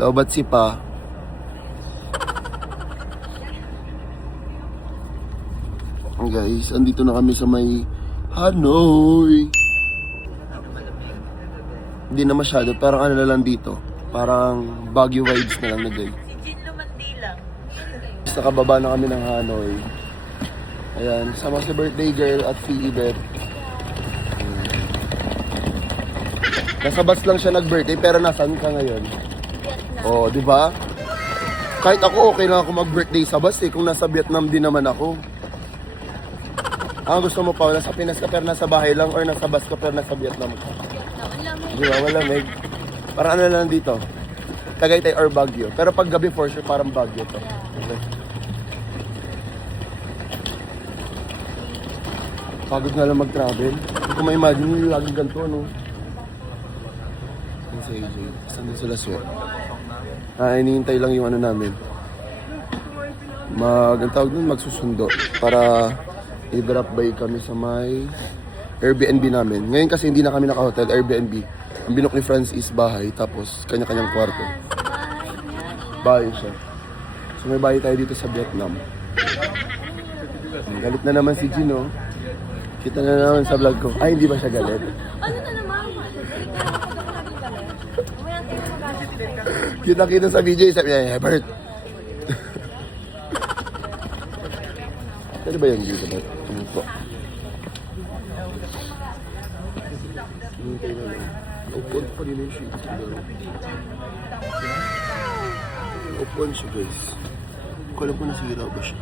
Lobat si Pa. Guys, andito na kami sa may Hanoi. Hindi na masyado, parang ano na lang dito. Parang Baguio vibes na lang na guys. Si Jin lumandi lang. Nakababa na kami ng Hanoi. Ayan, sama si birthday girl at si Ibet. Nasa bus lang siya nag-birthday, pero nasaan ka ngayon? Oh, di ba? Kahit ako, okay lang ako mag-birthday sa bus eh, kung nasa Vietnam din naman ako. Gusto mo pa, nasa Pinas ka pero nasa bahay lang, or nasa bus ka pero nasa Vietnam ka? Di ba? Wala, Meg. Parang ano lang dito, Tagaytay or Baguio. Pero pag gabi for sure, parang Baguio to. Okay. Pagod nga lang mag-travel. Hindi ko ma-imagine yung laging ganito, no? Yung sa AJ. Saan din sila sweat? Hinihintay lang yung ano namin. Ang tawag nun, magsusundo. Para i-drop by kami sa may Airbnb namin. Ngayon kasi hindi na kami naka-hotel, Airbnb. Ang binook ni Franz is bahay, tapos kanya-kanyang kwarto. Bahay siya. So may bahay tayo dito sa Vietnam. Galit na naman si Gino. Kita na naman sa vlog ko. Ay, hindi ba siya galit? Ano na naman? Kita sa video, sabi niya, hey, Bert. Ano ba yung dito, Bert? Ano po? Hintay na lang. Open pa rin yung sheet. Open siya, guys. Kala ko nasira ba siya?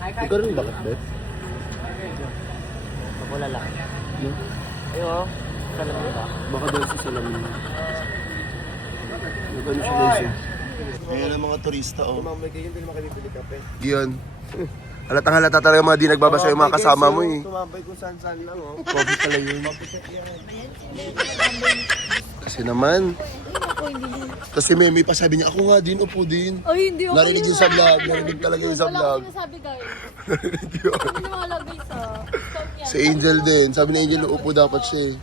Magkaroon bakit, Bet? Wala lang. No? Ayo, salamin ba? Baka dahil sa salamin. Magkano siya, guys, eh? Ayan ang mga turista, oh. Mamay kayo, hindi naman kayo bibili kape. Yun. Halatang halata talaga mga di nagbabasa yung mga kasama mo, eh. Tumambay kung saan-saan lang, oh. Coffee pala yun. Kasi naman. Tapos si Memi pa sabi niya, ako nga din, upo din. Ay, hindi ako Narinig yun sa vlog. Narinig talaga yun sa Wala vlog. akong sinasabi, guys. Narinig yun. Ano nakalagay sa stop yan? Si Angel din. Sabi ni Angel, upo dapat siya, eh.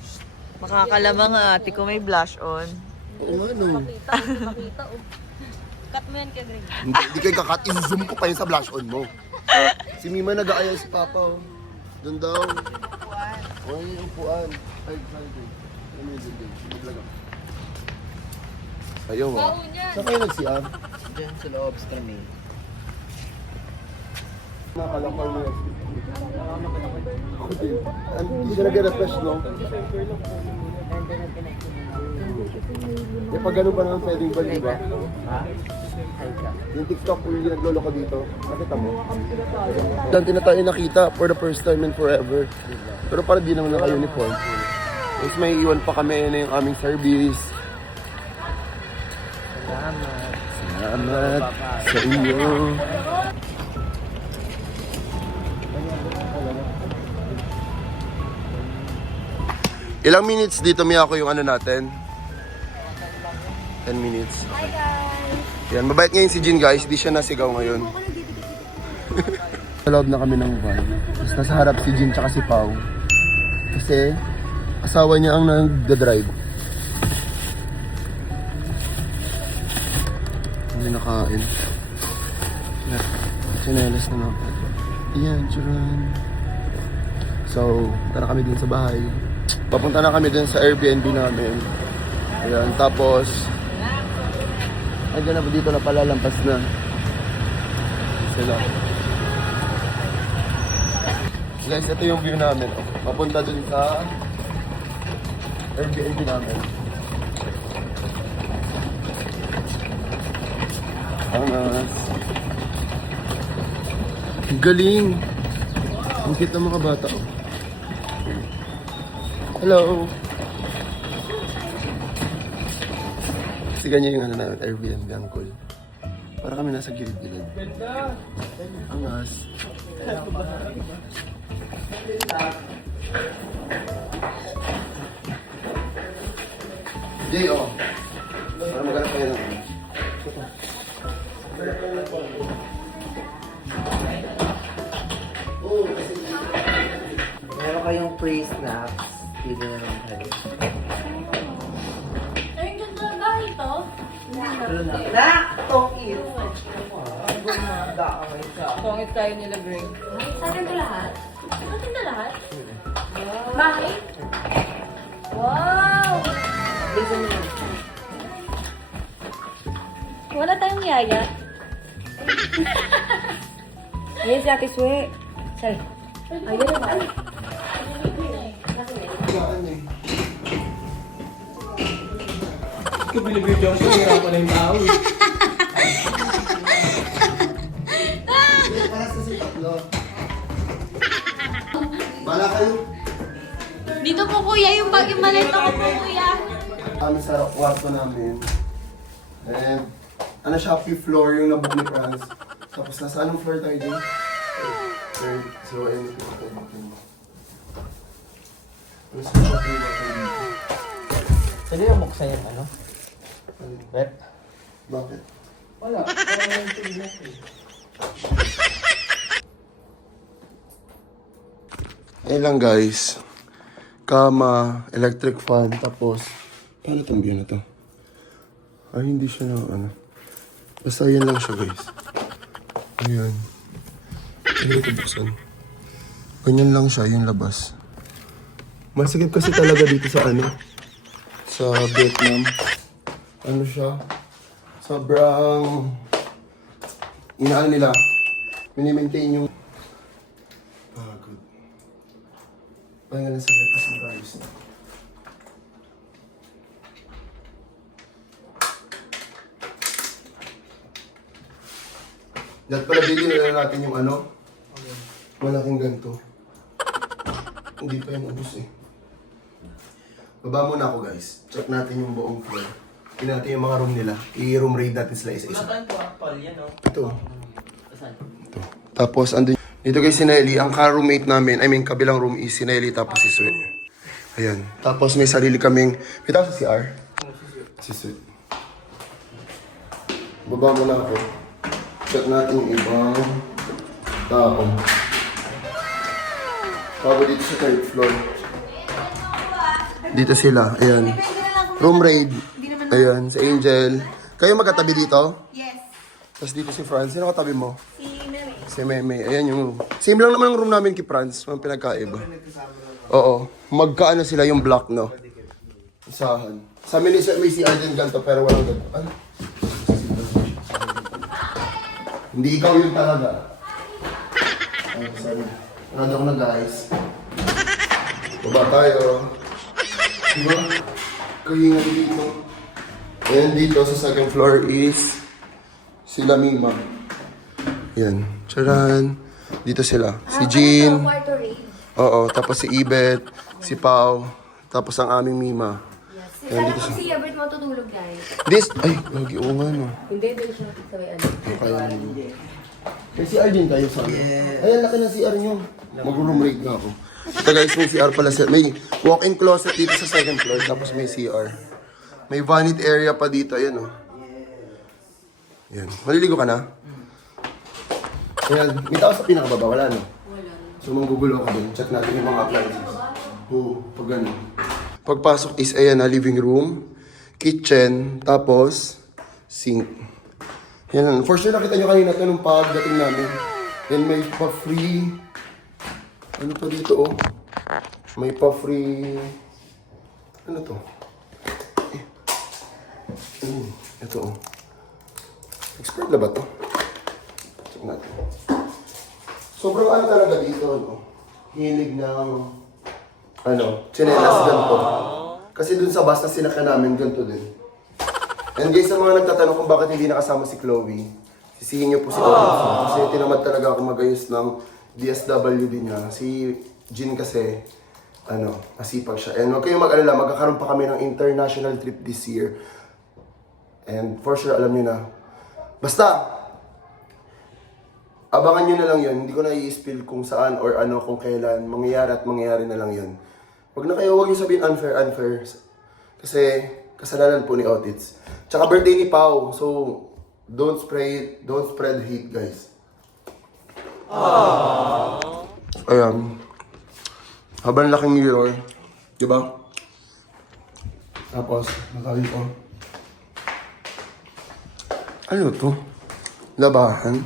Makakalamang ate ko may blush on. Oo nga, no. Makita, oh. Cut mo yan kay Greg. Hindi kayo kakat. I-zoom ko pa yun sa blush on mo. Si Mima nag-aayaw si Papa, oh. Doon daw. Ay, upuan. Ay, sorry. Ano yun, doon. Mag-vlog ako. Ayaw, ah. Bawo niyan. Saan kayo nag-CR? Diyan sa loob, stream eh. Nakalakal mo yan. Ako din. Hindi ka nag-refresh, no? Pag ganun pa naman pwedeng ba, diba? Yung TikTok kung hindi naglolo ka dito, nakita mo? Dante na tayo nakita for the first time and forever. Pero parang di naman naka-uniform. Tapos may iwan pa kami na yung aming service. Salamat sa inyo. Ilang minutes dito, Mia, ako yung ano natin? 10 minutes. Hi, guys. Yan, mabait ngayon si Jin, guys. Di siya nasigaw ngayon. Sa loob na kami ng van. Tapos nasa harap si Jin tsaka si Pao. Kasi asawa niya ang nagda-drive. Hindi nakain. Sinelas na naman. Yan, churan. So, tara kami dun sa bahay. Papunta na kami dun sa Airbnb namin. Ayan, tapos andyan na po dito na pala, lampas na sila. Guys, ito yung view namin. Papunta dun sa Airbnb namin. Angas. Ang galing. Ang cute ng mga bata. Hello. Kasi ganyan yung ano namin, Airbnb, ang cool. Para kami nasa gilid-gilid. Angas. Jay, oh. Para maghanap kayo ng ano. Meron kayong free snacks. Pili na lang kayo. Pangit tayo nila, Greg. Sa atin to lahat? Sa atin to lahat? Bakit? Wow! Wala tayong yaya. Ayan si Ate Sue. Say. Ayun naman. Kung binibidyo ko, hirapan na yung tao eh. Bala kayo. Dito po kuya, yung bagong maleta ko po kuya. Kami sa kwarto namin. And, ano siya, fifth floor yung nabook ni Franz. Tapos nasa anong floor tayo din? Third. So, ayun yung pinaka-booking mo. Ano sa booking mo tayo dito? Sali yung muksa yan, ano? Bet? Bakit? Wala. Parang yung tignan eh. Ayun lang guys. Kama, electric fan, tapos... Paano itong view na to? Ay, hindi siya na ano. Basta yan lang siya guys. Ayan. Hindi ito buksan. Ganyan lang siya, yung labas. Masigip kasi talaga dito sa ano. Sa Vietnam. Ano siya? Sobrang... Inaan nila. Minimaintain yung... Good. Pahinga lang sa lepas ng ayos na. Dahil pala bigyan na natin yung ano, malaking ganito. Hindi pa yung ubus eh. Baba muna ako guys. Check natin yung buong floor. Tingnan natin yung mga room nila. I-room raid natin sila isa-isa. Saan po akpal yan, no? Ito. Saan? Ito. Tapos andun. Dito kay si Nelly, ang ka-roommate namin, I mean kabilang room is si Nelly tapos si Sweet. Ayan. Tapos may sarili kaming, may tao sa CR. Si Sweet. Baba muna ako. Check natin yung ibang tao. Bago dito sa third floor. Dito sila, ayan. Room raid. Ayan, si Angel. Kayo magkatabi dito? Yes. Tapos dito si Franz. Sino katabi mo? Si Mary. Si Meme. Ayan yung room. Same lang naman yung room namin kay Franz. Mga pinagkaiba. Oo. Magkaano sila yung block, no? Isahan. Sa amin may CR din ganito pero walang ganito. Ano? Hindi ikaw yung talaga. Ay, sorry. Nanood ako na guys. Baba tayo. Diba? Kahingan dito. And dito sa second floor is sila Mima. Yan. Charan. Dito sila. Si Jean. Quarto raid. Oo. Tapos si Ibet. Si Pau. Tapos ang aming Mima. Yes. Ayan, Kaya dito kung si Albert matutulog guys. This. Ay, lagi oo nga no. Hindi, doon siya sa may ano. Kaya may CR din kayo sa amin. Ayan, laki ng CR nyo. Mag-room rate nga ako. Ito guys, may CR pala. May walk-in closet dito sa second floor. Tapos may CR. May vanity area pa dito. Ayan o. Ayan. Maliligo ka na? Ayan. May tao sa pinakababa. Wala no? Wala. So manggugulo ako dun. Check natin yung mga appliances. Oo, pag gano'n. Pagpasok is ayan na living room, kitchen, tapos sink. Yan. For sure nakita nyo kanina ito nung pagdating namin. Then may pa-free... Ano pa dito oh? May pa-free... Ano to? Ito oh. Expert na ba to? Check natin. Sobrang ano talaga dito, no? Hilig ng... Ano? Chinelas ganito. Kasi dun sa bus na sinakyan namin, ganito din. And guys, sa mga nagtatanong kung bakit hindi nakasama si Chloe, sisihin niyo po si Otis. Kasi tinamad talaga ako mag-ayos ng DSW din niya. Si Jean kasi, ano, masipag siya. And huwag kayong mag-alala, magkakaroon pa kami ng international trip this year. And for sure, alam niyo na. Basta, abangan niyo na lang yun. Hindi ko na i-spill kung saan or ano, kung kailan. Mangyayari at mangyayari na lang yun. Huwag na kayo, huwag niyo sabihin unfair. Kasi, kasalanan po ni Otits. Tsaka birthday ni Pau. So, don't spread hate, guys. Ayan. Habang laking mirror. Diba? Tapos, nakawin ko. Ano to? Labahan?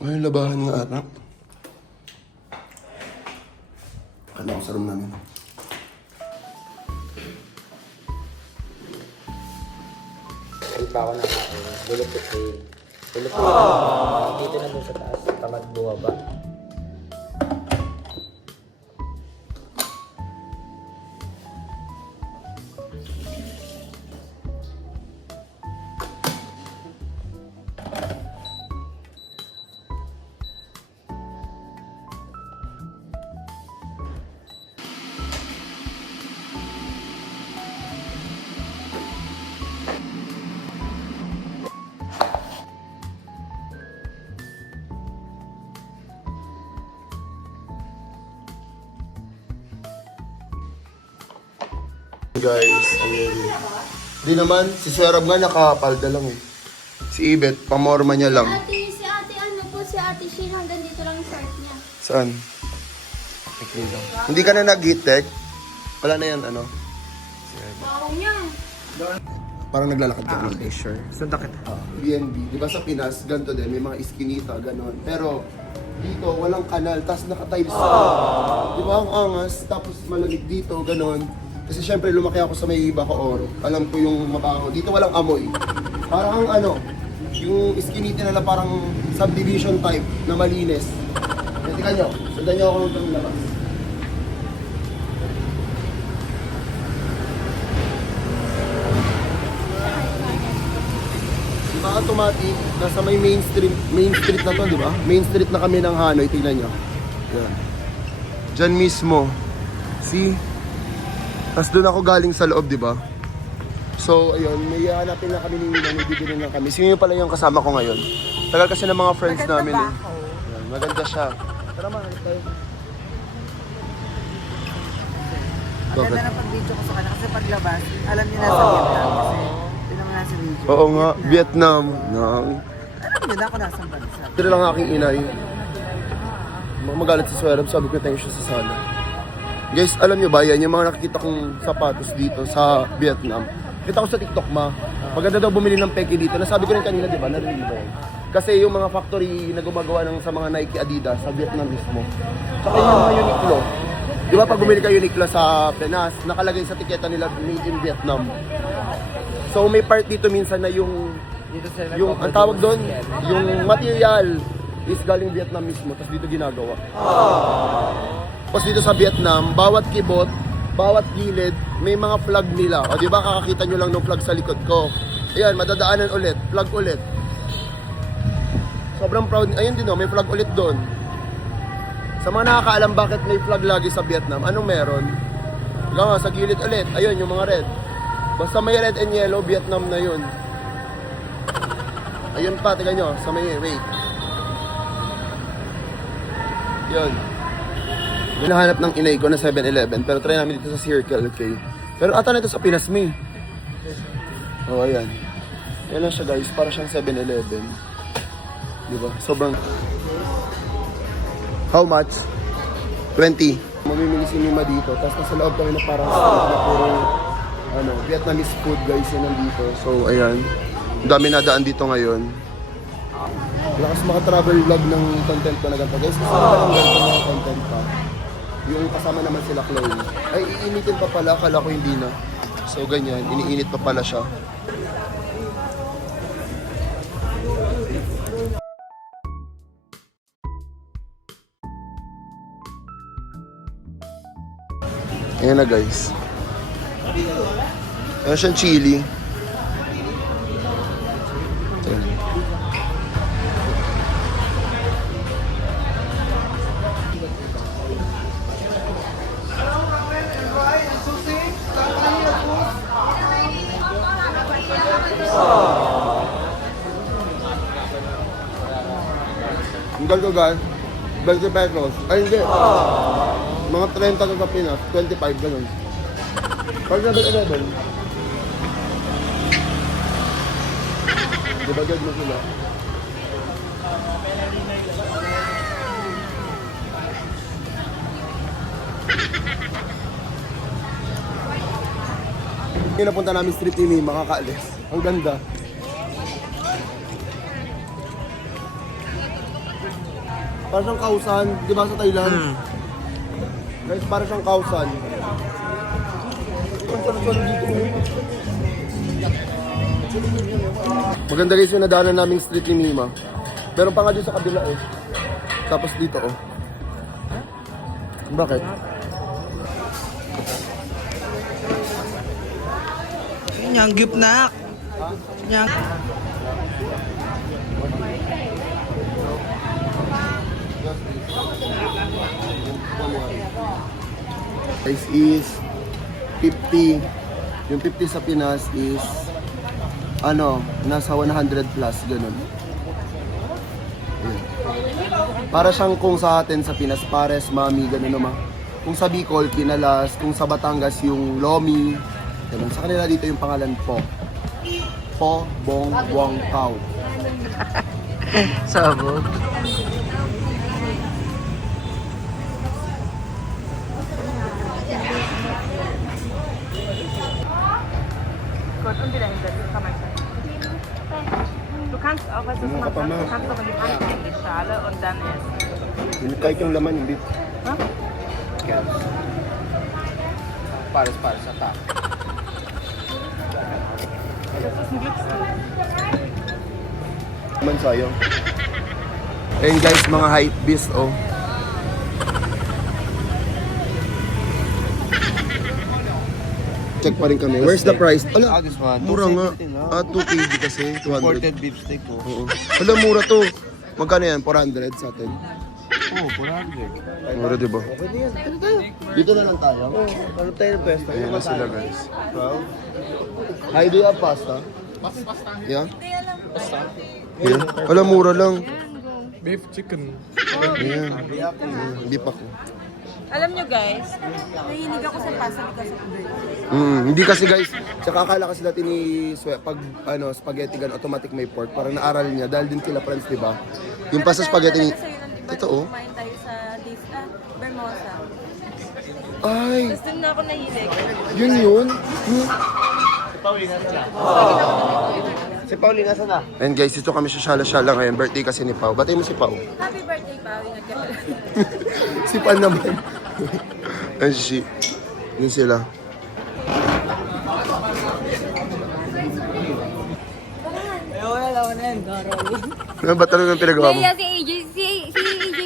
Ay, labahan nga ata. Ano ako sa room namin? Hindi pa ako nakain. Bulok ko tail. Bulok ko dito na dun sa taas. Tamad buwaba. Guys, ayun. Di naman, si Swerab nga nakapalda lang eh. Si Ibet, pamorma niya lang. Si ate, ano po, si ate Shin, hanggang dito lang yung shirt niya. Saan? Okay lang. Hindi ka na nag-heat-tech? Wala na yan, ano? Wow niya. Parang naglalakad ka. Okay, sure. Sunda kita. BNB. Di ba sa Pinas, ganito din, may mga iskinita, ganon. Pero dito, walang kanal, tapos naka-tiles. Di ba, ang angas, tapos malamig dito, ganon. Kasi syempre, lumaki ako sa may Bacoor. Alam ko yung mabango. Dito walang amoy. Parang ano, yung iskinita nila parang subdivision type na malinis. Tingnan nyo, sundan nyo ako ng labas. Diba automatic, nasa may main street na to, di ba? Main street na kami ng Hanoi, tingnan nyo. Yan. Diyan mismo. See? Tapos doon ako galing sa loob, di ba? So, ayun, may hanapin na kami ni Nina, may bibili na kami. Sino pala yung kasama ko ngayon? Tagal kasi ng mga friends namin eh. Yan, maganda siya. Tara mahal tayo. Maganda na pag-video ko sa kanya kasi paglabas, alam niya na sa Vietnam kasi yun naman nasa video. Oo nga, Vietnam. No. Alam niyo na ako nasa bansa. Ito lang aking inay. Magalit si Swerab, sabi ko tayo siya sa sala. Guys, alam nyo ba yan, yung mga nakikita kong sapatos dito sa Vietnam. Kita ko sa TikTok maganda daw bumili ng peke dito. Nasabi ko rin kanina, di ba? Narinig ba yan? Kasi yung mga factory na gumagawa sa mga Nike, Adidas sa Vietnam mismo. Tsaka yung mga Uniqlo. Di ba pag bumili ka Uniqlo sa Pinas, nakalagay sa tiketa nila made in Vietnam. So may part dito minsan na yung ang tawag doon, yung material is galing Vietnam mismo, tapos dito ginagawa. Tapos dito sa Vietnam, bawat kibot, bawat gilid, may mga flag nila. O di ba kakakita nyo lang ng flag sa likod ko. Ayan, madadaanan ulit, flag ulit. Sobrang proud. Ayun din may flag ulit doon. Sa mga nakakaalam bakit may flag lagi sa Vietnam, anong meron? Ikaw nga, sa gilid ulit. Ayun, yung mga red. Basta may red and yellow, Vietnam na yun. Ayun pa, tignan nyo, sa may wait. Yun. Hinahanap ng inay ko na 7-Eleven, pero try namin dito sa Circle K. Pero ata na ito sa Pinas, May. Oh, ayan. Yan lang siya guys, para siyang 7-Eleven. Diba? Sobrang... How much? 20. Mamimili si Mima dito, tapos nasa loob kami na parang na puro Vietnamese food guys yun nandito. So, ayan. Ang dami na daan dito ngayon. Lakas maka-travel vlog ng content ko na ganito. Guys, kasi naman ganito mga content pa. Yung kasama naman sila Chloe. Ay, iinitin pa pala. Akala ko hindi na. So, ganyan. Iniinit pa pala siya. Ayan na guys. Ayan siyang chili. Ayan. Ang galgogan, 20 pesos. Ay hindi. Mga 30 to sa Pinas, 25 ganun. Pag 7-Eleven, di ba gag mo sila? Yung napunta namin street ni Mima, makakaalis. Ang ganda. Para siyang kausan, di ba sa Thailand? Guys, para siyang kausan. Maganda guys yung nadaanan naming street ni Mima. Meron pa nga dito sa kabila eh. Tapos dito oh. Bakit? Yung gift na. Yung... Price is 50. Yung 50 sa Pinas is nasa 100 plus, ganun. Ayan. Para siyang kung sa atin sa Pinas, pares, mami, ganun naman. Kung sa Bicol, kinalas. Kung sa Batangas, yung lomi. Ganun. Sa kanila dito yung pangalan po. Po, bong, buang, pao. Sabog. Gott, und wieder hinsetzen, das kann man schon. Du kannst auch, weißt du, was du machst? Du kannst doch in die Hand nehmen, die Schale, und dann erst. Yung kahit yung laman, hindi. Pares-pares sa ta. Das ist ein Glücksspiel. Man sayang. Ayun guys, mga hype beast oh. Check pa rin kami. Where's the price? Ala, this one. mura nga. 270 lang. 2 kg kasi, 200. Imported beef steak ko. Oo. Ala, mura to. Magkano yan? 400 sa atin. Oo, 400. Mura diba? Dito na lang tayo. Ano tayo ng pwesto? Ayan na sila guys. Hi, do you have pasta? Pasta. Yeah? Yeah. Ala, mura lang. Beef chicken. Ayan. Beef ako. Alam nyo guys, Nahilig ako sa pasta because of birthday. Hindi kasi guys, tsaka akala kasi natin ni pag spaghetti gan automatic may pork. Parang naaral niya dahil din sila friends, di ba? Yung pa sa spaghetti ni totoo. kumain tayo sa Bermosa. Ay, Tapos dun na ako nahilig. yun. Si Paulina saan na? And guys, ito kami sa Shala-Shala ngayon. Birthday kasi ni Pao. Batay mo si Pao. Happy birthday, Pao. Ingat ka pala. Si Pan naman. Ay, si. Yun sila. Ano ba talagang pinagawa mo? Kaya si AJ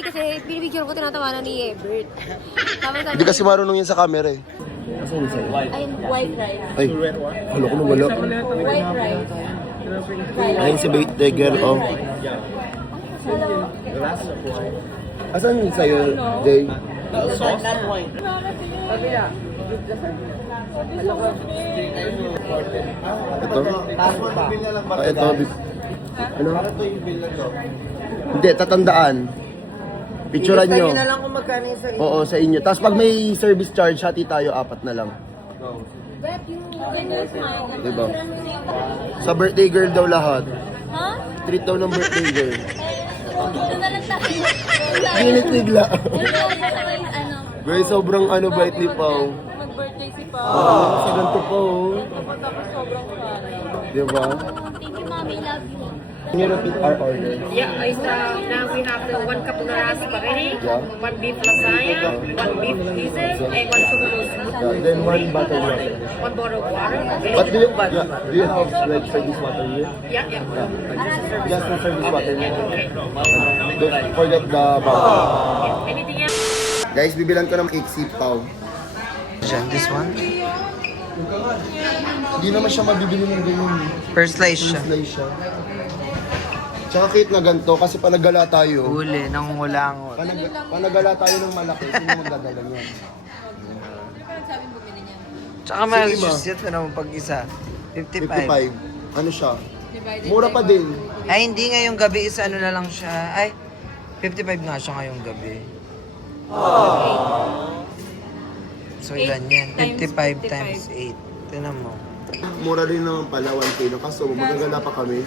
kasi pinipicture ko tinatawanan ni Ebert. Tapos sabi Hindi kasi marunong yun sa camera eh. ay, white rice. Ay, halo ko wala. White rice. Ayun si birthday girl, oh. Asan sa'yo, Jay? Ito? Ito. Ano? Hindi, tatandaan. Picturean nyo. na lang kung magkano yung sa Oo, sa inyo. Tapos pag may service charge, hati tayo, 4 na lang. But yung ganyan smile. Diba? Sa birthday girl daw lahat. Ha? Treat daw ng birthday girl. Dito na lang tayo. Ginit bigla. Ano? Guys, sobrang bait ni Pao. Mag-birthday si Pao. Sa ganito po. Tapos sobrang funny. Diba? Thank you, mommy. Love you. Can you repeat our order? Yeah, now we have the 1 cup noodles spaghetti, Yeah. 1 beef lasagna, 1 beef pieces, and 1 churros. Yeah, then 1 bottle water. 1 bottle of water. Okay? But do you have like service water here? Yeah, yeah. Just the service water here. Don't forget the bottle. Anything else? Guys, bibilan ko ng cake si Pao. This one? Hindi naman siya mabibili ng ganyan. First slice siya. Slice siya. Tsaka cake na ganito kasi panagala tayo. Huli, nangungulangot. Panagala tayo ng malaki. Sino magdadala niyan? Tsaka may shit na naman pag-isa. 55. 55. Ano siya? Mura pa din. Ay, hindi ngayong gabi is ano na lang siya. Ay, 55 nga siya ngayong gabi. So, ilan yan? 55 times 8. Tinan mo. Mura rin naman pala, 1 kilo. Kaso magagala pa kami.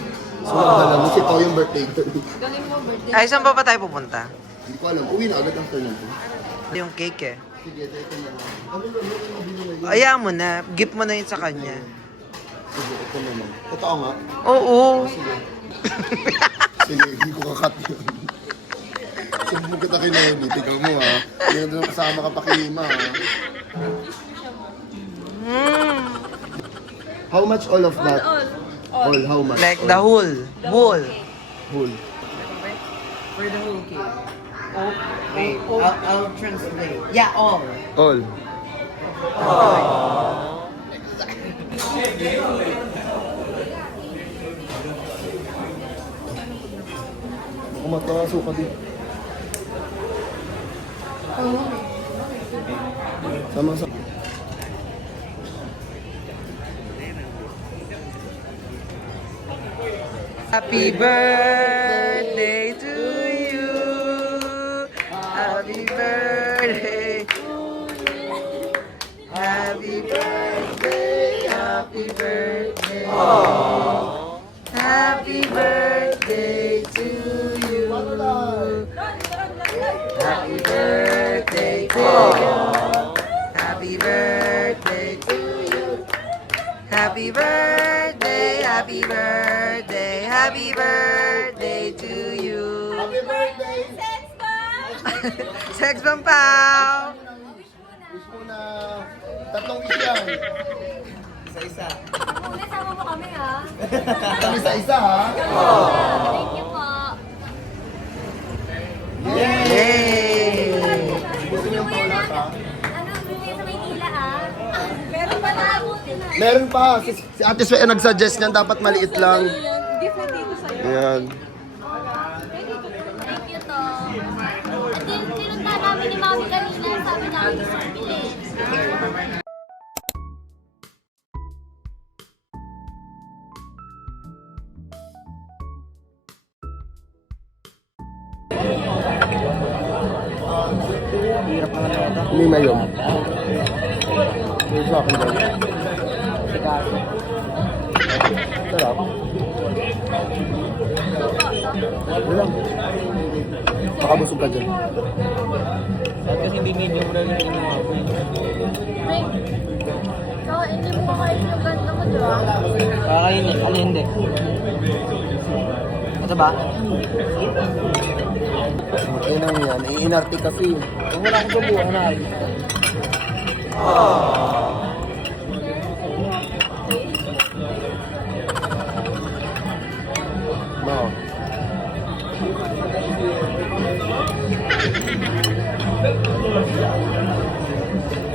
So magdala mo si Pao yung birthday girl. Galing mo birthday. Ay, saan pa tayo pupunta? Hindi ko alam. Uwi na agad after nito. Yung cake eh. Sige, ito na lang. Ano na, meron na binili ngayon. Ayaw mo na. Gift mo na yun sa kanya. Sige, ito naman. Totoo nga. Oo. Sige, hindi ko kakat yun. Sige. mo kita kinunit. Ikaw mo ha. Hindi na kasama ka pa kinima ha. How much all of that? All. How much? Like the whole. Whole. Whole. For the whole cake. Oh, wait. I'll translate. Yeah, all. All. Ako matasuka din. Sama-sama. Happy birthday to you. Happy birthday. Happy birthday. Happy birthday. Happy birthday to you. Happy birthday to you. Happy birthday to you. Happy birthday, happy birthday, happy birthday to you. Happy birthday! Sex bomb pao! Wish mo na tatlong wish yan. Isa-isa. Muna, sama mo kami ha. Kami isa-isa ha. Thank you po. Yay! Gusto niyo yung paulat ha? Ano, bumili sa Maynila ah. Pero pala abutin na. Meron pa. Si Ate Sue nag-suggest niyan dapat maliit lang. Ayan. Thank you to. At tinunta namin ni Mami kanina. Sabi namin gusto ko bilhin. Hirap naman na ito. Lima yun. Yung sa akin dyan. Sikaso. Sarap. Wala. Pakabusog ka dyan. At kasi hindi medium rare yung ginawa ko. So, hindi mo makain yung ganda mo, di ba? Kakainin. Ano hindi? Ito ba? Ayun lang yan. Iinarte kasi. Kung wala akong gabuha na ayos. No.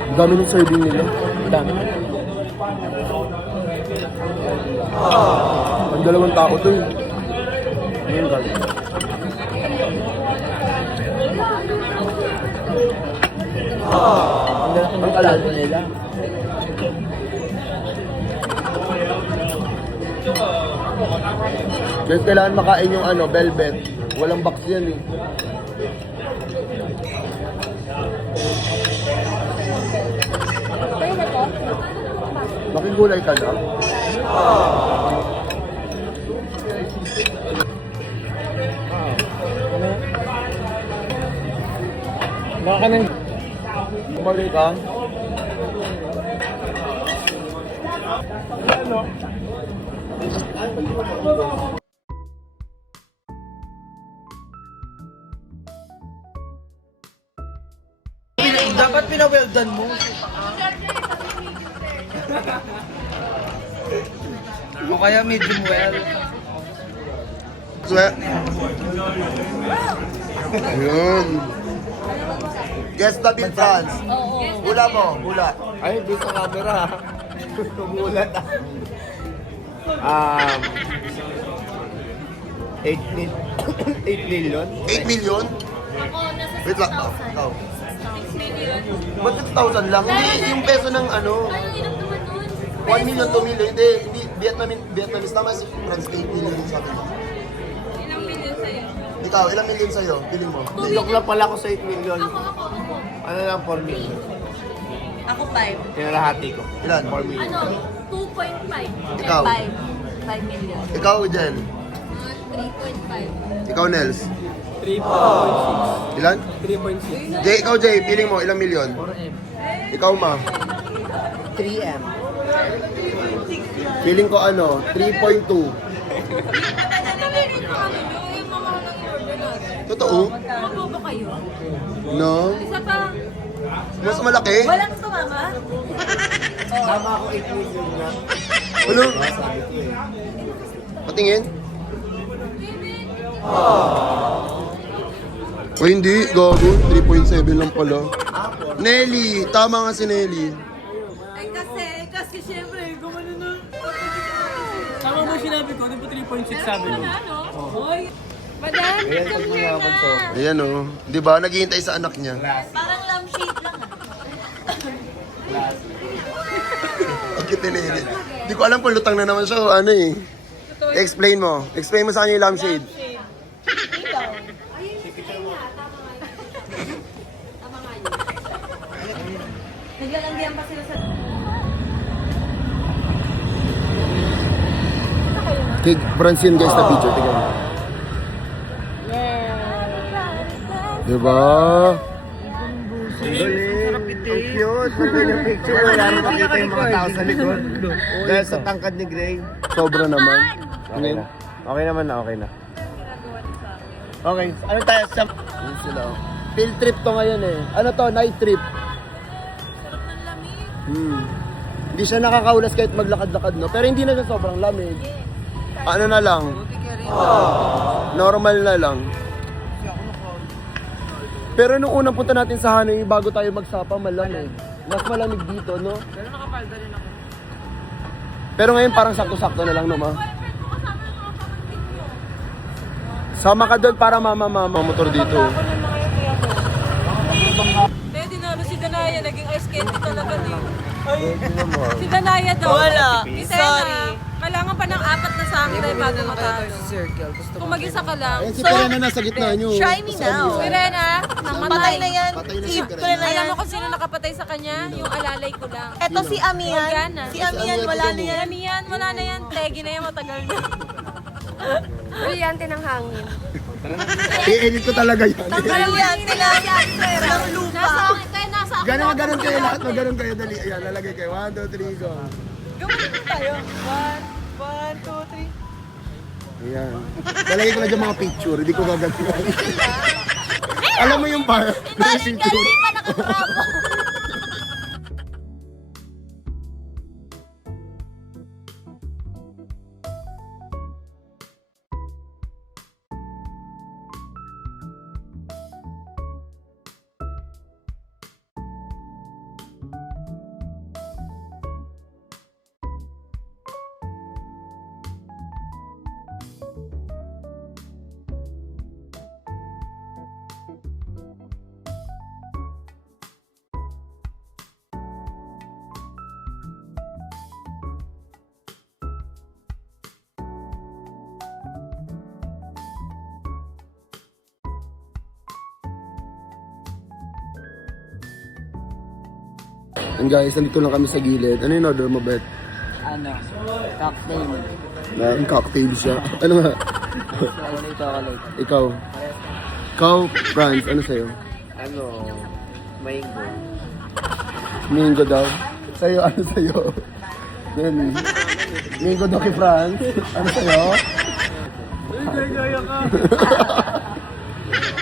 Ang dami ng serving nila. Ang dami. Ang dalawang tao to eh. Ayun ka. Ang kalado nila. Guys, kailangan makain yung ano, velvet. Walang box yan eh. Makigulay ka na. Baka nang... Kumali ka. Dapat pinawell done mo. O kaya medium well. Swe. Ayun. Guess the big fans. Hula mo, hula. Ay, doon sa camera. Tumulat ah. 8 million. 8 million? Ako, nasa 6,000. Wait lang. Oh. 6 million. Ba't 6,000 lang? Hindi, yung peso ng ano. Ano hirap naman nun? 1 million, 2 million. Hindi, Vietnamese tama si France 8 million yung sabi mo. Ilang million sa'yo? Ikaw, ilang million sa'yo? Piling mo. Joke lang pala ako sa 8 million. Ako. Ano lang, 4 million. Ako 5. Pinarahati ko. Ilan? 4 million. Ano? 2.5. Ikaw? 5 million. Ikaw, Jen. 3.5. Ikaw, Nels. 3.6. Ilan? 3.6. Jay, ikaw, Jay. Piling mo, ilang million? 4M. Ikaw, Ma. 3M. Feeling ko ano, 3.2. Yung mga nang order natin. Totoo? Mabubo kayo. No? Isa pa. Mas malaki? Walang sumama? Tama ako 8 million na. Ano? Patingin? O hindi, gago. 3.7 lang pala. Nelly! Tama nga si Nelly. Ay kasi syempre, gumano nun. Tama mo sinabi ko, di ba 3.6 sabi mo? Hoy! Madam, come here na. Ayan o. Di ba? Naghihintay sa anak niya. Parang lampshade lang Ang cute ni Nelly. Di ko alam kung lutang na naman siya o ano eh. Explain mo. Explain mo sa kanya yung lampshade. Naglalanggihan pa sila sa... Kay Francine guys na picture. Tingnan mo. Di ba? Ang cute. Pagod yung picture. Wala nang makita yung mga tao sa likod. Dahil sa tangkad ni Gray. Sobra naman. Okay na. Okay naman na, okay na. Okay, ano tayo sa... Yun sila. Field trip to ngayon eh. Ano to? Night trip. Hindi siya nakakaulas kahit maglakad-lakad, no? Pero hindi na siya sobrang lamig. Ano na lang? Normal na lang. Pero nung unang punta natin sa Hanoi, bago tayo magsapa, malamig. Mas malamig dito, no? Pero nakapalda rin ako. Pero ngayon parang sakto-sakto na lang, no, ma? Sama ka doon para mama motor dito. Kaya dinalo si Danaya, naging ice candy talaga eh. Si Danaya daw. Wala. Sorry. Kailangan pa ng 4 na samurai bago matalo. circle. Gusto Kung mag-isa ka lang. Ayan si Pirena nasa gitna nyo. Try me now. Pirena, namatay. Patay na yan. Patay na si Eve ko Pirena. na Alam yan. mo kung sino nakapatay sa kanya? Yung alalay ko lang. Eto si Amian. Morgana. Si Amian, wala na yan. Yan, wala na yan. Tegi na yan, matagal na. Brilyante ng hangin. I-edit ko talaga yan. Brilyante ng lupa. Nasa akin, kaya nasa akin. Ganon kayo lahat. Ganon kayo. Dali. Ayan, lalagay kayo. 1, 2, 3, go. Gawin naman tayo. 1, 2, 3. Ayan. Lalagay ko na dyan mga picture. Hindi ko gagawin. Alam mo yung par? Baling galing pa nakakrabo. And guys, nandito lang kami sa gilid. Ano yung order mo, Bet? Ano? Cocktail. Na cocktail siya. Ano nga? Chocolate. Ikaw? Ikaw, Franz, ano sa'yo? Ano? Mango. Mingo daw. Sa'yo, ano sa'yo? Nelly. Mingo daw kay Franz. Ano sa'yo? Gaya ka.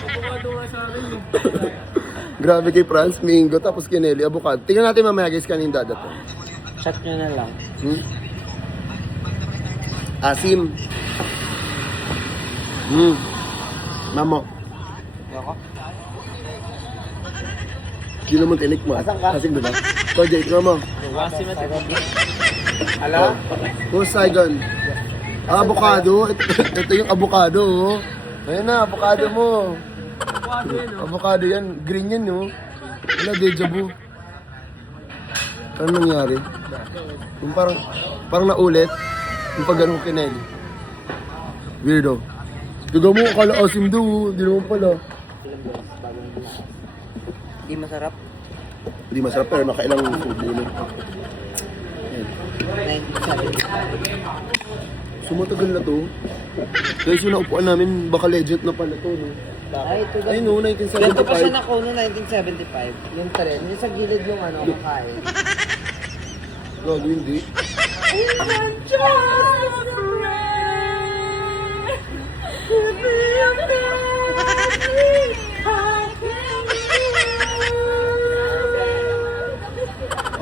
Abukado nga sa akin eh. Grabe kay Franz, Mingo, tapos kay Nelly, avocado. Tingnan natin mamaya guys, kanin dadating. Shot nyo na lang. Asim. Mamo. Yoko? Hindi naman tinik mo. Asan ka? Asim, diba? So, Jake, mo. Wasi mo sa Ala? Who's Saigon? Avocado. Ito yung avocado, oh. Ayan na, avocado mo. Avocado yan. Green yan, no? Wala, deja vu. Ano nangyari? Yung parang naulit. Yung pag ganun kay Nelly. Weirdo. Tiga mo, akala asim daw, oh. Hindi naman pala. Hindi masarap. Hindi masarap pero nakailang food yun. Sumatagal na to. Guys, yung naupuan namin, baka legend na pala to, no? Ay, ito Ay, no, Ganito pa siya 1975. nakuha noong 1975. Yung tren. Yung sa gilid yung ano, kakain. Gago, hindi.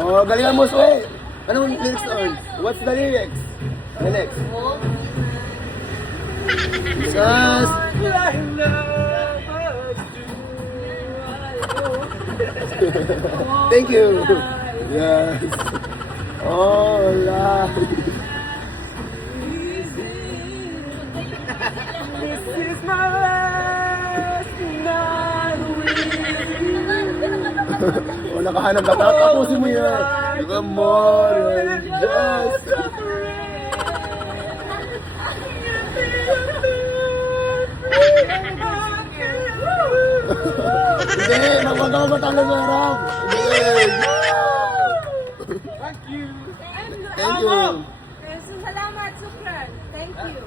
Oh, galingan mo, Sue. Anong lyrics on? What's the lyrics? Lyrics. Jesus. Thank you. Yes. Oh, life. This is my last night with Oh, nakahanap ka. Tapusin mo yan. The more than just a Hindi, magwag ako matalo sa harap. Hindi. Thank you. Salamat, Sukran. Thank you.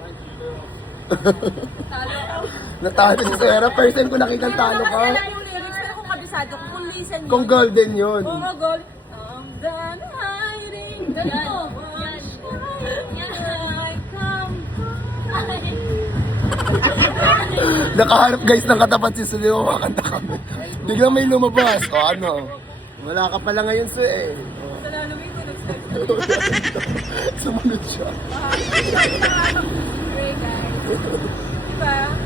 Natalo si Sarah. First time ko nakita talo ka. Alam yung lyrics, pero kung kabisado ko, kung listen yun. Kung golden yun. Oo, goal. I'm done hiding. Yan. I come Nakaharap guys ng katapat si Suli. Makakanta kami. Biglang may lumabas. O ano? Wala ka pala ngayon sa eh. Sumunod siya.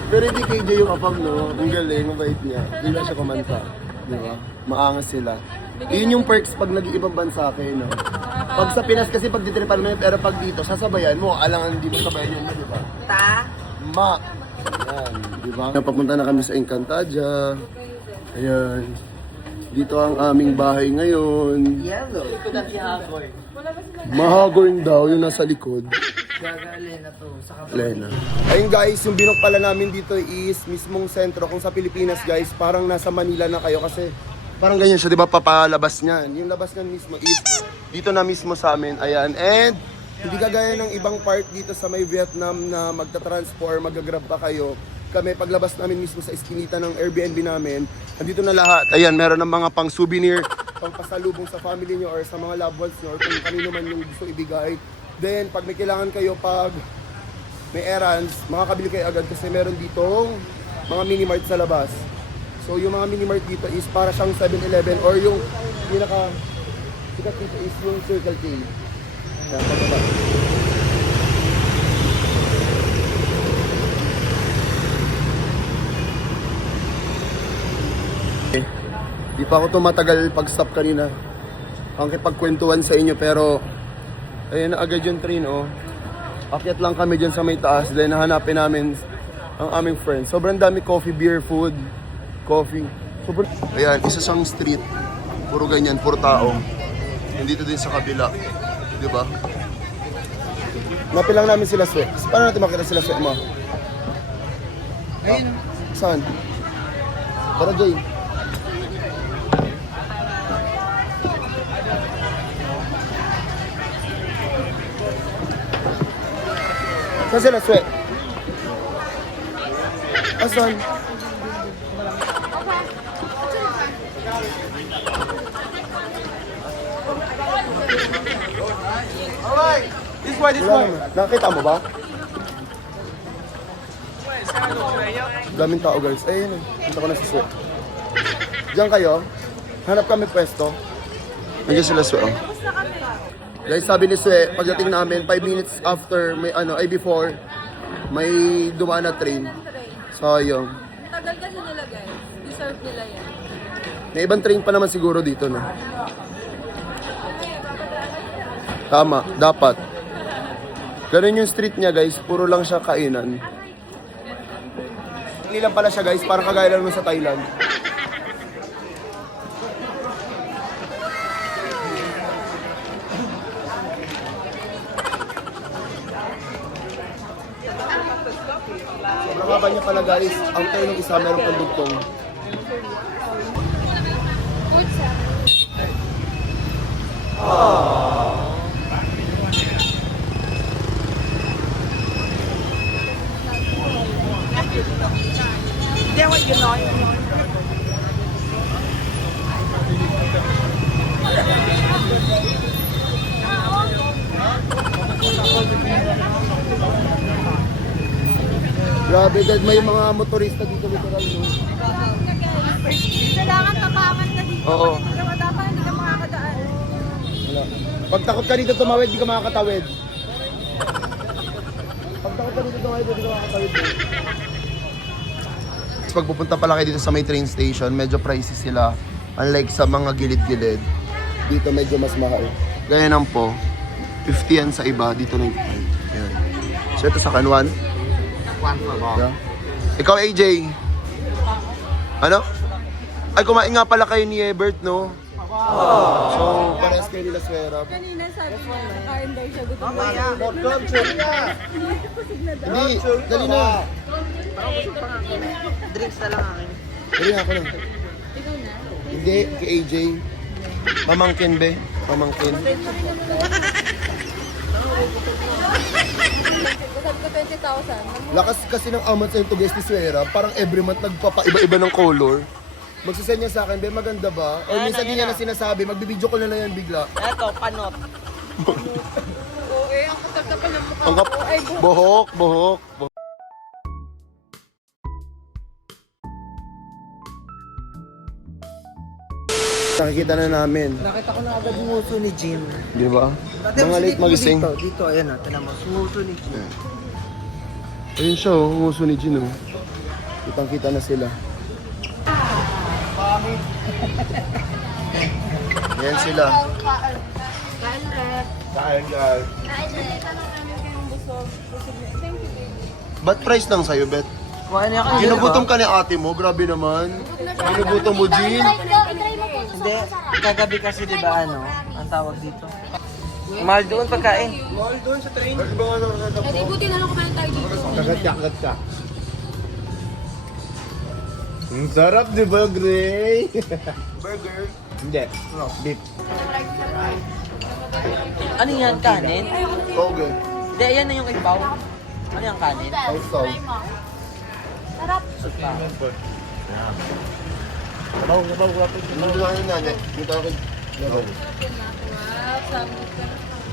Pero hindi KJ yung apam, no? Ang galing, mabait niya. Bigla siya kumanta. Di ba? Maangas sila. Yun yung perks pag nag-iibang bansa kayo, no? Pag sa Pinas kasi pag ditripan mo yun, pero pag dito, sasabayan mo. Alangan hindi mo sabayan yun, di ba? Ma! Ayan, di ba? Napapunta na kami sa Encantadia. Ayan. Dito ang aming bahay ngayon. Yellow. Mahagorn daw, yung nasa likod. Gagalena to. Sa Lena. Ayun guys, yung binok pala namin dito is mismong sentro. Kung sa Pilipinas guys, parang nasa Manila na kayo kasi parang ganyan siya, di ba? Papalabas niyan. Yung labas niyan mismo is dito na mismo sa amin. Ayan. And hindi kagaya ng ibang part dito sa may Vietnam na magta-transfer, mag-grab pa kayo. Kami paglabas namin mismo sa iskinita ng Airbnb namin, andito na lahat. Ayan, meron ng mga pang souvenir, pang pasalubong sa family nyo or sa mga loved ones nyo or kung kanino man yung gusto ibigay. Then, pag may kailangan kayo, pag may errands, makakabili kayo agad kasi meron ditong mga mini-mart sa labas. So, yung mga mini-mart dito is para siyang 7-Eleven or yung pinaka sikat dito is yung Circle K. Ayan, pagkaba. Di pa ako tumatagal pag-stop kanina. Ang kipagkwentuhan sa inyo pero ayun na agad yung train, oh. Akyat lang kami dyan sa may taas. Then nahanapin namin ang aming friends. Sobrang dami coffee, beer, food, coffee. Ayan, isa sang street. Puro ganyan, puro tao. Nandito din sa kabila. Di ba? Napin lang namin sila, Swe. Paano natin makita sila, Swe, mo? Ayun. Saan? Tara, Jay. Saan sila, Swe? Asan? Alright, this way, this Wala way. naman. Nakita mo ba? Daming tao guys. Ayun eh. Kita ko na si Swe. Diyan kayo. Hanap kami pwesto. Nandiyan sila Swe. Oh. Guys, sabi ni Swe, pagdating namin 5 minutes after, may before, may dumaan na train. Sayang. Tagal kasi nila guys. Deserve nila yan. May ibang train pa naman siguro dito, no? Tama, dapat. Ganun yung street niya, guys. Puro lang siya kainan. Hindi lang pala siya, guys. Parang kagaya lang nun sa Thailand. Sobrang haba niya pala, guys. Ang tayo ng isa, meron pang dugtong. Then what you know. Grabe, dad, may mga motorista dito literal, no? Kailangan tapangan ka dito. Oo. Kasi dapat hindi ka makakadaan. Pag takot ka dito tumawid, di ka makakatawid. Pag takot ka dito tumawid, di ka makakatawid. Pag pupunta pala kayo dito sa may train station, medyo pricey sila. Unlike sa mga gilid-gilid, dito medyo mas mahal. Gaya ng po, 50 yan sa iba, dito 95. Ayan. So ito sa kanwan. Yeah. Ikaw AJ. Ano? Ay, kumain nga pala kayo ni Ebert, no? So, parehas kayo nila Swera. Kanina sabi niya, kain daw siya gutom. Hindi, dali na. Drinks na lang akin. Dali na ako lang. Hindi, kay AJ. Pamangkin, be. Pamangkin. Sabi ko 20,000. Lakas kasi ng amat sa guys ni Swera. Parang every month nagpapaiba-iba ng color. Magsasend niya sa akin, be, maganda ba? O minsan din niya na sinasabi, magbibideo ko na lang yan bigla. Eto, panot. Oo eh, ang kapal ng mukha Ang ko. kap... Ay, Buhok, buhok. Nakikita na namin. Nakita ko na agad yung uso ni Jim. Di ba? Dati Mga late dito, magising. Dito, ayan na. Tinan mo, sumuso ni Jim. Ayun siya, oh. Nguso ni Gino. Kitang-kita na sila. Yan sila. Kain guys. Ba't price lang sa'yo, Bet? Kumain niya kanina. Ginugutom ka ni ate mo, grabe naman. Ginugutom mo, Jean. Hindi, kagabi kasi di ba ano, ang tawag dito. Mahal doon pagkain. Edi, buti na lang kumain tayo dito. Kagat ka. Ang sarap, di ba, Gray? Burger. Hindi. Beef. Ano yan, kanin? Okay. Hindi, ayan na yung ibaw. Ano yung kanin? Also. Supa. Sabaw, kapit. Ano na yun, nane? Dito ako.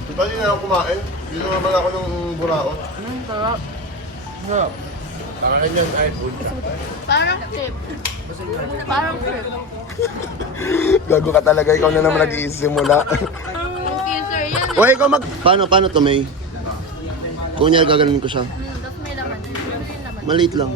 Di ba din na ako kumain? Dito naman ako ng buraot. Kakain yung iPhone. Parang chip. Parang chip. Gago ka talaga, ikaw na naman nag-iisimula. Yung teaser yan. O, ikaw Paano to, May? Kunya, gaganin ko siya. Tapos may laman. May laman. Maliit lang.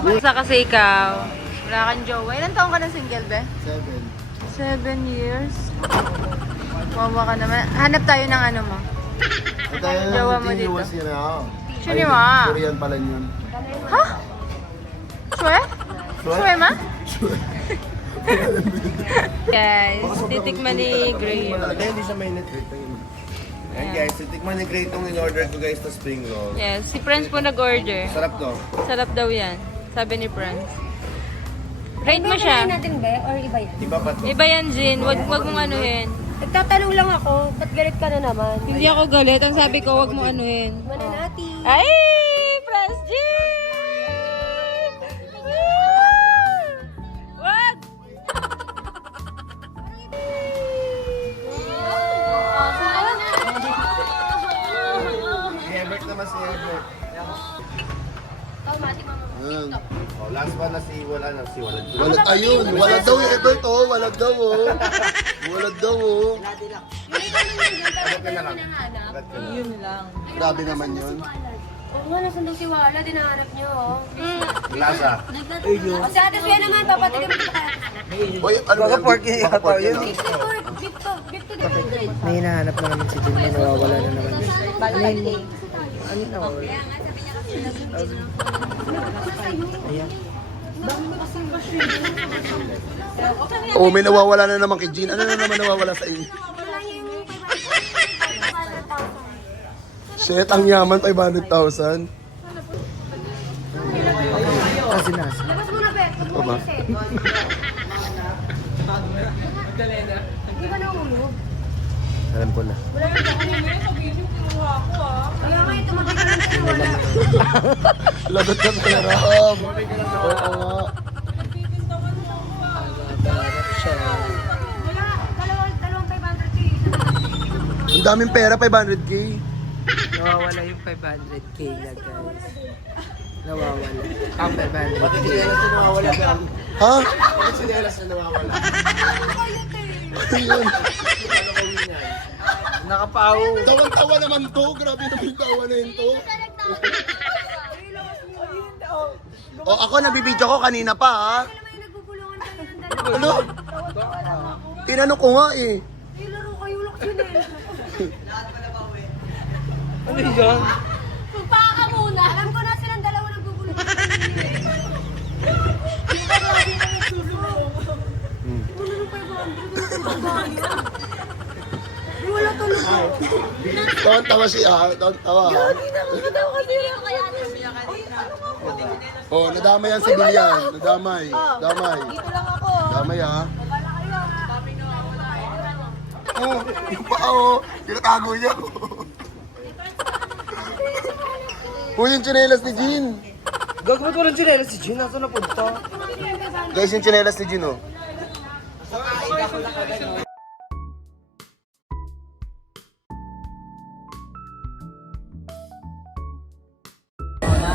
Basta kasi ikaw, wala kang jowa. Ilan taong ka na single, be? 7. 7 years. Wawa ka naman. Hanap tayo ng ano mo. Jowa mo dito. Sure mo? Korean pala yun. Ha? Sure? Sure ma? Guys, titikman ni Gray yun. Hindi siya mainit. Ayan guys, titikman ni Gray itong in-order ko guys na spring roll. Yes, si Friends po nag-order. Sarap to. Sarap daw yan. Sabi ni Friends. Rate mo siya. natin ba? Or iba yan? Iba pa to. Iba yan, Jin. Wag mong anuhin. Nagtatanong lang ako, ba't galit ka na naman? Hindi ako galit. Ang sabi ko, wag mong anuhin. Mananati. Ay! Friends Jin! Wag! Si Ebert naman si Ebert. Ayan. Oh, last one na si Walad. Walad, ayun. Walad daw yung Ebert, oh. Walad daw, oh. Walad daw, oh. Agad ka na lang. Agad ka na. Yun lang. Grabe naman yun. Oo nga, nasan daw si Wala, dinahanap niyo, oh. Lasa. O si Ate Suya naman, papatikin mo ito kaya. Oy, ano Baka yan? pork yun Baka yata pork yun. yan, ah. Beef to 300. May hinahanap na naman si Jim na nawawala na naman. Balik. Ano yung nawawala? Ayan. Oh, may nawawala na naman kay Jean. Ano na naman nawawala sa inyo? Shit, ang yaman, 500,000. Kasi nasa. Labas mo na, Be. Ito ba? Di ba nahulog? Alam ko na. Kaya nga ito, magkakaroon na si Wala. Lagot ka pera. Oo nga. Wala, dalawang 500k. Ang daming pera, 500k. Nawawala yung 500k na guys. Nawawala. Camper van. Pati sinelas na nawawala ka. Ha? Pati sinelas na nawawala. Ano yun? Nakapaw. Tawan-tawa naman to. Grabe naman yung tawa na yun to. O ako, nabibidyo ko kanina pa ha. Ano? Tinanong ko nga eh. Ano yun? Magpaka ka muna. Alam ko na silang dalawa nagbubulong. Wala tulog ko. Tawan-tawa siya ha. Tawan-tawa ha. Oh, nadamay yan si Bilyan. Nadamay. Damay. Dito lang ako. Damay ha. Wala kayo ha. Oh, yung paa oh. Tinatago niya. Oh, yung tsinelas ni Jean. Gagawin ko ng chinelas si Jin. Nasaan na punta? Guys, yung tsinelas ni Jean oh.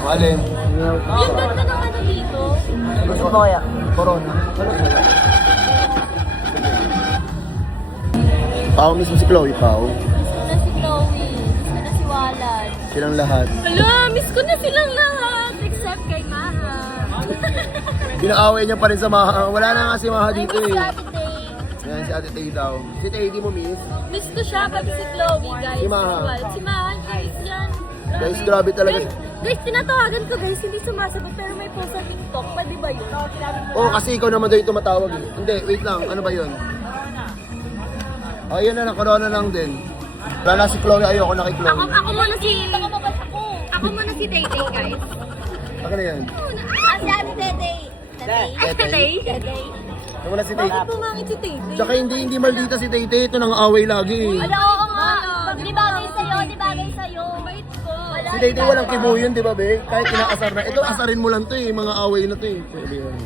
Alin? Yung ganda ng ano dito. Gusto mo kaya? Corona. Pao mismo si Chloe, Pao. Miss ko na si Chloe. Miss ko na si Walad. Silang lahat. Hala, miss ko na silang lahat. Except kay Maha. Pinaaway niya pa rin sa Maha. Wala na nga si Maha I dito miss eh. you, Ate Tay. Yan, si Ate Tay daw. Si Tay, di mo miss? Miss ko siya, pati si Chloe, guys. Si Maha. Si Maha, miss yan. Guys, grabe talaga. Guys, tinatawagan ko guys, hindi sumasagot pero may post sa TikTok. Pwede ba yun? Oh, kasi ikaw naman daw yung tumatawag eh. Hindi, wait lang. Ano ba yun? Oh, yun na, corona lang din. Wala na si Chloe, ayoko na kay Chloe. Ako muna si... Ako muna si Tay Tay, guys. Baka na yan. Si Ate Tay. Tay? Tay? Ano wala si Tay? Bakit pumangit si Tay Tay? Tsaka hindi maldita si Tay Tay. Ito nang away lagi eh. Wala, oo nga. Di bagay sa'yo, di bagay sa'yo. Bait ko. Wala, Si Tay Tay walang kibuyon, di ba be? Kahit kinaasar na. Ito, asarin mo lang to eh. Mga away na to eh. Pwede yan.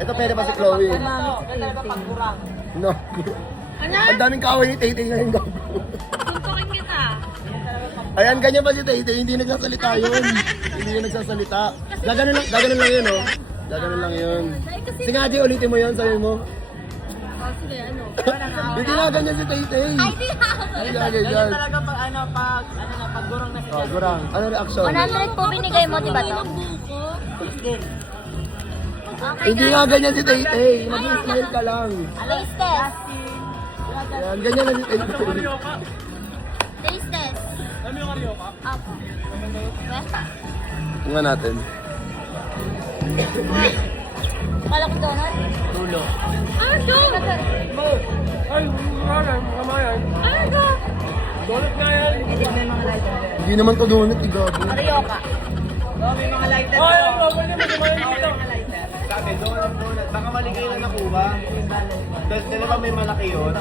Ito pwede ba si Chloe? No. Ang daming kaaway ni Tay Tay ngayon gago. Tuntukin kita. Ayan, ganyan ba si Tay Tay? Hindi nagsasalita yun. Hindi yun nagsasalita. Gaganon lang yun, oh. Gaganon lang yun. Sige nga, Jay, ulitin mo yun, sabi mo. Sige, ano? Hindi nga ganyan si Tay Tay. Ay, di ako. Hindi nga ganyan. Pag gurang na Oh, gurang. Ano reaction? 100 po binigay mo, di ba to? Hindi nga ganyan si Tay Tay. Mag-smile ka lang. Taste test. Ayan, ganyan lang si Tay Tay. Taste test. Alam mo yung karyoka? Apo. Tingnan natin. Kala ko donut? Tulo. Ano? Ay, mga yan. Ano? Donut nga yan. Hindi naman to donut, igago. Karyoka. Ay, ano, pwede mo kumain dito. Sabi, donut. Baka mali kayo na nakuha. Dahil sila ba may malaki yun?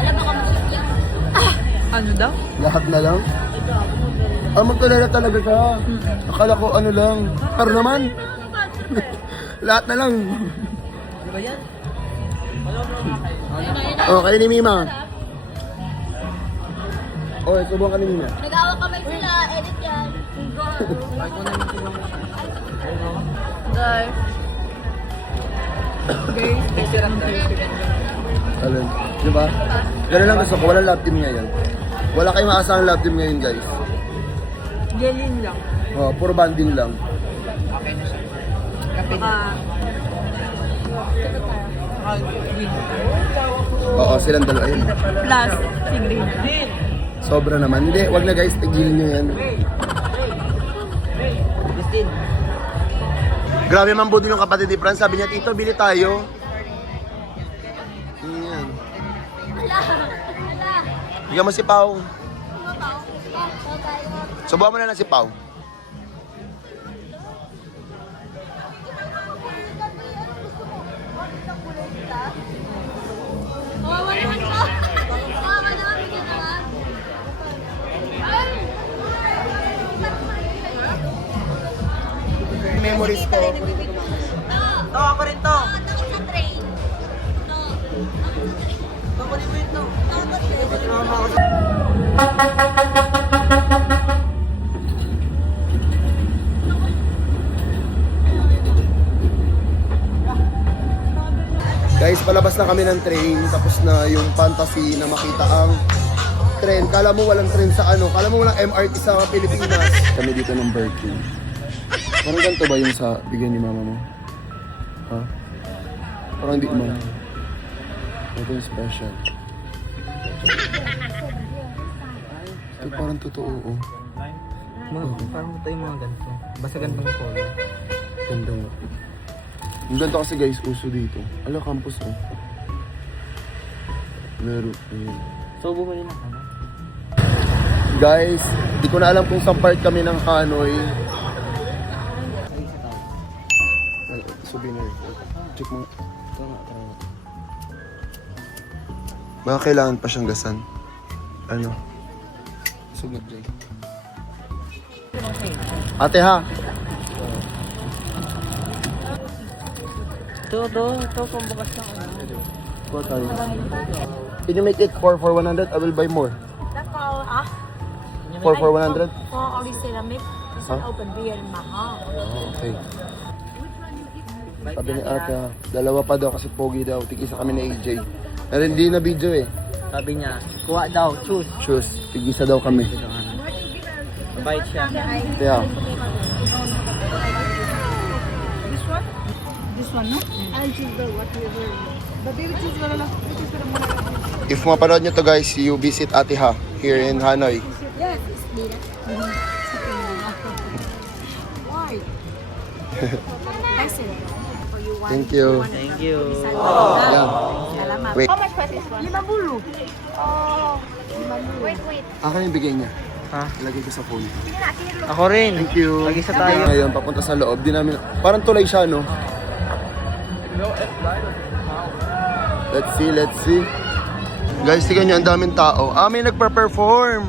Alam mo kung yan. Ano daw? Lahat na lang? Ah, magkalala talaga ka. Akala ko ano lang. Pero naman. Lahat na lang. Ano ba yan? Oh, kayo ni Mima. Oh, subukan ka ni Mima. Nag-awa kamay sila. Edit yan. Guys. Alin? Di ba? Ganun lang gusto ko. Walang love team ngayon. Wala kayong maasahang love team ngayon, guys. Gelin lang. Oh, puro banding lang. Oo, silang dalawa. Ayun. Plus, si Green. Sobra naman. Hindi, wag na guys. Tigilin nyo yan. Grabe man budol yung kapatid ni Fran. Sabi niya, Tito, bili tayo. Yan. Hala. Bigyan mo si Pao. Ano ba? Oh, tayo. Subukan mo na lang si Pao. Kawawa naman siya. Kawawa naman, bigyan na nga. Memories ko. To, ako rin to. Takot sa train. No. Kukunin mo ito. na kami ng train, tapos na yung fantasy na makita ang train. Kala mo walang train sa ano, kala mo walang MRT sa Pilipinas. Kami dito ng Berkeley. Parang ganito ba yung sa bigyan ni mama mo? Ha? Parang di mo. Ito yung special. Ito parang totoo, oh. Parang ito yung mga ganito. Basta ganitong color. Ganda nga. Yung ganito kasi guys, uso dito. Ala, campus, oh. Laro. Ayun. So, bumili na ano? Guys, di ko na alam kung saan part kami ng Hanoi. Ay, souvenir. Check mo. Baka kailangan pa siyang gasan. Ano? Sugat, Jay. Ate ha? Ito, pambukas na ano. What are you? Can you make it 4 for 100? I will buy more. That's all, ah. 4 for 100? For only ceramic, this one open beer in Mahal. Okay. Sabi ni ate ha, dalawa pa daw kasi pogi daw. Tig-isa kami ni AJ. Pero hindi na video eh. Sabi niya, kuha daw, choose. Shoes. Tig-isa daw kami. Mabait siya. Kaya, This one, no? I'll choose the whatever. But they will choose wala lang. if mapanood nyo to guys, you visit Ate Ha here in Hanoi. Yes, it's Lina. Why? I said, for you one. Thank you. Thank you. Yan. Salamat. Wait, How much was this one? 5 bulo. Oh. Wait. akin yung bigay niya. Ha? Ilagay ko sa phone. Ako rin. Thank you. Mag-isa tayo. Ngayon, papunta sa loob. Di namin, parang tulay siya, no? Let's see. Guys, tingnan nyo, ang daming tao. Ah, may nagpa-perform.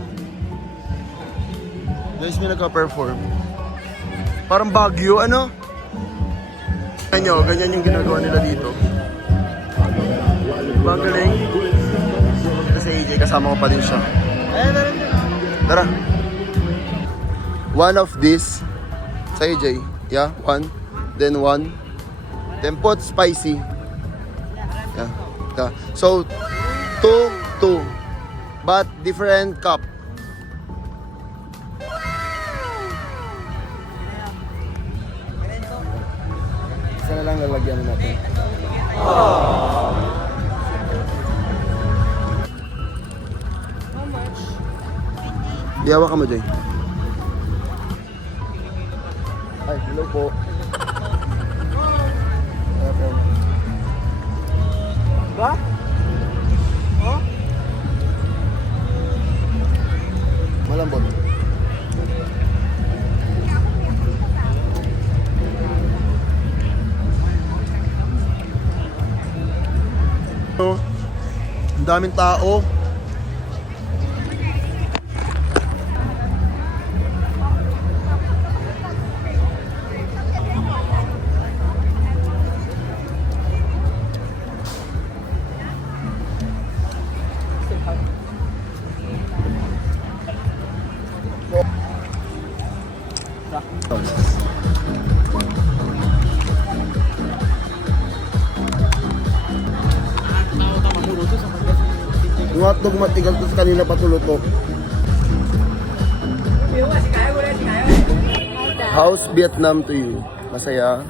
Guys, may nagpa-perform. Parang Baguio, ano? Tingnan nyo, ganyan yung ginagawa nila dito. Diba ang galing? Ito si AJ, kasama ko pa din siya. Tara. One of this sa AJ. Yeah, one. Then one. Then put spicy. Yeah. So, two. But different cup. Isa na lang lalagyan natin. Diyawa ka mo, Joy. Ay, hello po. Ba? Oh? Malambot. Ang daming tao. Yung hotdog matigal to kanina pa tulutok. How's Vietnam to you? Masaya?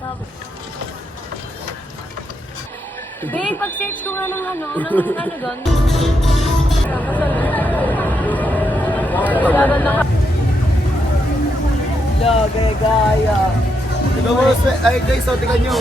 Babe, pag-search ko nga ng ano doon. Gaya. Ay guys, so tingnan nyo.